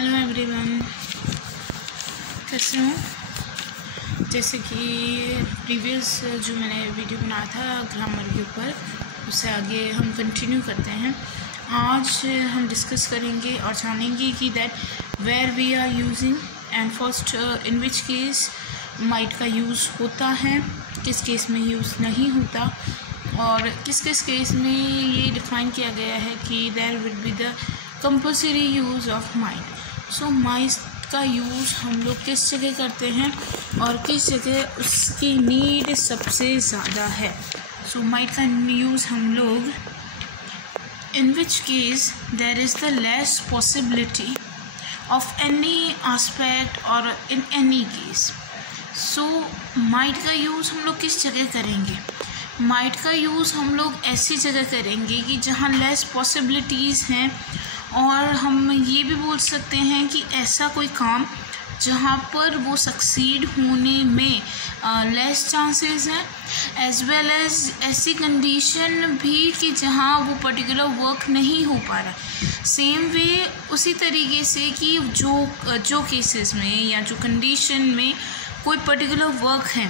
Hello everyone, कैसे हो। जैसे कि प्रीवियस जो मैंने वीडियो बनाया था ग्रामर के ऊपर, उससे आगे हम कंटिन्यू करते हैं। आज हम डिस्कस करेंगे और जानेंगे कि that where we are using and first in which case might का यूज़ होता है, किस केस में यूज़ नहीं होता, और किस किस केस में ये डिफ़ाइन किया गया है कि there will be the compulsory use of might. So might का यूज़ हम लोग किस जगह करते हैं और किस जगह उसकी नीड सबसे ज़्यादा है। सो माइट का यूज़ हम लोग in which case there is the less possibility of any aspect or in any case. So might का यूज़ हम लोग किस जगह करेंगे। माइट का यूज़ हम लोग ऐसी जगह करेंगे कि जहाँ लेस पॉसिबिलिटीज़ हैं, और हम ये भी बोल सकते हैं कि ऐसा कोई काम जहाँ पर वो सक्सीड होने में लेस चांसेस हैं, एज वेल एज ऐसी कंडीशन भी कि जहाँ वो पर्टिकुलर वर्क नहीं हो पा रहा। सेम वे उसी तरीके से कि जो केसेस में या जो कंडीशन में कोई पर्टिकुलर वर्क है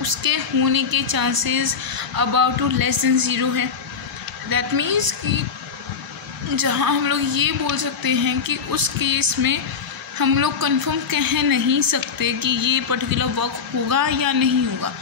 उसके होने के chances about to less than zero है। दैट मीन्स कि जहाँ हम लोग ये बोल सकते हैं कि उस केस में हम लोग कंफर्म कह नहीं सकते कि ये पर्टिकुलर वर्क होगा या नहीं होगा।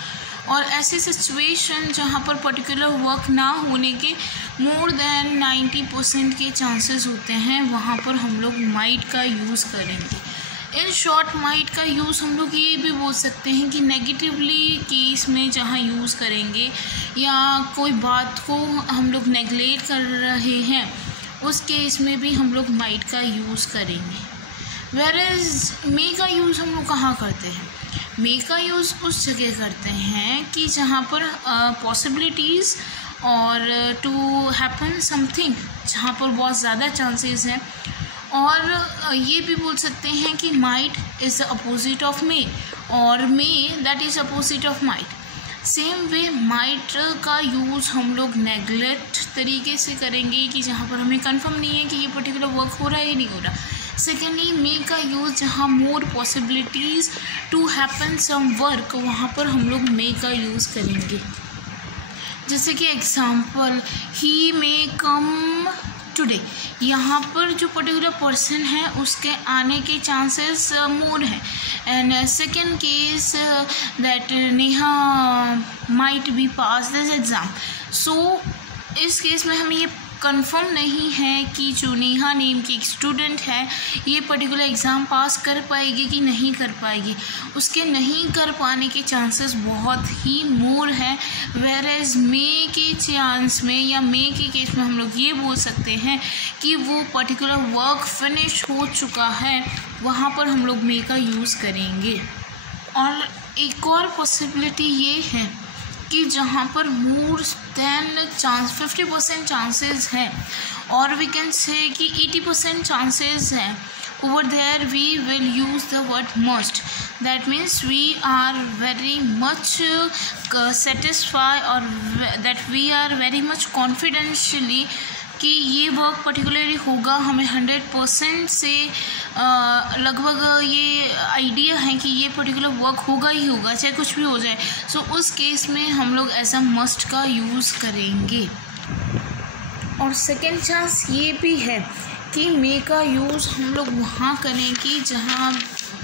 और ऐसी सिचुएशन जहाँ पर पर्टिकुलर वर्क ना होने के मोर देन 90% के चांसेस होते हैं, वहाँ पर हम लोग माइट का यूज़ करेंगे। इन शॉर्ट माइट का यूज़ हम लोग ये भी बोल सकते हैं कि नेगेटिवली केस में जहाँ यूज़ करेंगे या कोई बात को हम लोग नेगलेक्ट कर रहे हैं उस केस में भी हम लोग माइट का यूज़ करेंगे। वेरएज मे का यूज़ हम लोग कहाँ करते हैं। मे का यूज़ उस जगह करते हैं कि जहाँ पर पॉसिबिलिटीज़ और टू हैपन समथिंग, जहाँ पर बहुत ज़्यादा चांसेस हैं। और ये भी बोल सकते हैं कि might is the opposite of may, और may that is opposite of might. Same way might का यूज़ हम लोग नेगलेक्ट तरीके से करेंगे कि जहाँ पर हमें कंफर्म नहीं है कि ये पर्टिकुलर वर्क हो रहा है या नहीं हो रहा। सेकेंडली मे का यूज़ जहाँ more possibilities to happen some work, वहाँ पर हम लोग मे का यूज़ करेंगे। जैसे कि एग्जाम्पल, ही मे कम टुडे, यहाँ पर जो पर्टिकुलर पर्सन है उसके आने के चांसेस मोर हैं। And second case that Neha might be pass this exam. So इस केस में हमें ये कंफर्म नहीं है कि जो नेहा नेम की एक स्टूडेंट है ये पर्टिकुलर एग्ज़ाम पास कर पाएगी कि नहीं कर पाएगी। उसके नहीं कर पाने के चांसेस बहुत ही मोर है। वेरएज मे के चांस में या मे के केस में हम लोग ये बोल सकते हैं कि वो पर्टिकुलर वर्क फिनिश हो चुका है, वहाँ पर हम लोग मे का यूज़ करेंगे। और एक और पॉसिबिलिटी ये है कि जहाँ पर मोर देन 50% चांसेस हैं, और वी कैन से कि 80% चांसेस हैं, over there we will use the word must. That means we are very much satisfy और that we are very much confidentially कि ये वर्क पर्टिकुलरली होगा। हमें 100% से लगभग ये आइडिया है कि ये पर्टिकुलर वर्क होगा ही होगा, चाहे कुछ भी हो जाए। सो उस केस में हम लोग एज अ मस्ट का यूज़ करेंगे। और सेकेंड चांस ये भी है कि मे का यूज़ हम लोग वहाँ करें कि जहाँ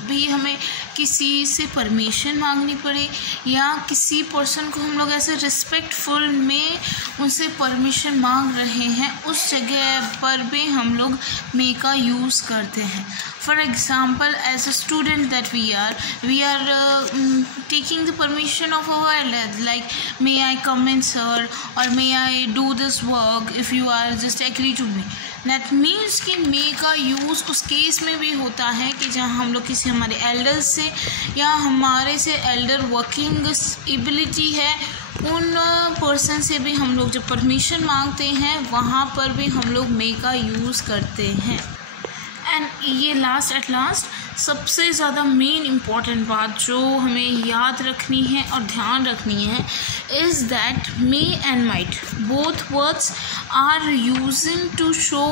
भी हमें किसी से परमिशन मांगनी पड़े या किसी पर्सन को हम लोग ऐसे रिस्पेक्टफुल में उनसे परमिशन मांग रहे हैं, उस जगह पर भी हम लोग मे का यूज़ करते हैं। For example, as a student that we are taking the permission of our elders, like may I come in sir, or may I do this work if you are just agree to me. That means कि मे का use उस case में भी होता है कि जहाँ हम लोग किसी हमारे एल्डर्स से या हमारे से एल्डर वर्किंग एबिलिटी है उन पर्सन से भी हम लोग जब परमिशन मांगते हैं, वहाँ पर भी हम लोग मे का यूज़ करते हैं। एंड ये लास्ट सबसे ज़्यादा मेन इम्पॉर्टेंट बात जो हमें याद रखनी है और ध्यान रखनी है is that may and might both words are using to show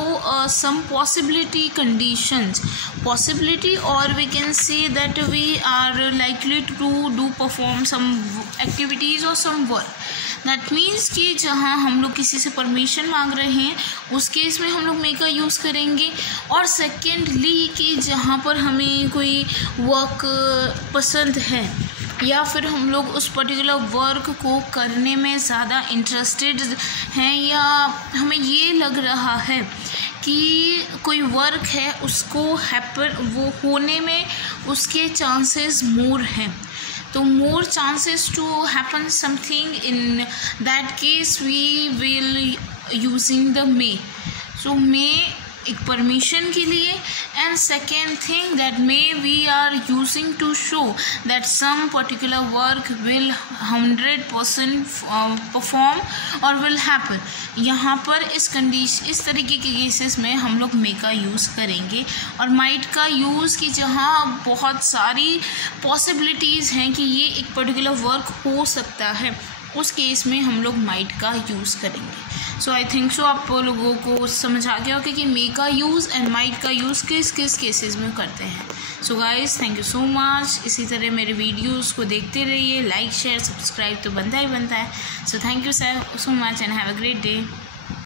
some possibility conditions, possibility, or we can say that we are likely to perform some activities or some work. That means कि जहाँ हम लोग किसी से permission मांग रहे हैं उस केस में हम लोग मे का यूज़ करेंगे, और सेकेंडली कि जहाँ पर हमें कोई वर्क पसंद है या फिर हम लोग उस पर्टिकुलर वर्क को करने में ज़्यादा इंटरेस्टेड हैं या हमें ये लग रहा है कि कोई वर्क है उसको वो होने में उसके चांसेस मोर हैं, तो more chances to happen something, in that case we will using the may. So may एक परमिशन के लिए, and second thing that may we are using to show that some particular work will 100% perform और will happen. यहाँ पर इस तरीके के cases में हम लोग मे का यूज़ करेंगे, और माइट का यूज़ कि जहाँ बहुत सारी पॉसिबिलिटीज़ हैं कि ये एक पर्टिकुलर वर्क हो सकता है, उस केस में हम लोग माइट का यूज़ करेंगे. सो आई थिंक सो आप लोगों को समझ आ गया होगा कि मे का यूज़ एंड माइट का यूज़ किस किस केसेस में करते हैं. So guys, thank you so much. इसी तरह मेरे वीडियोस को देखते रहिए, लाइक शेयर सब्सक्राइब तो बनता ही बनता है. So thank you so much and have a great day.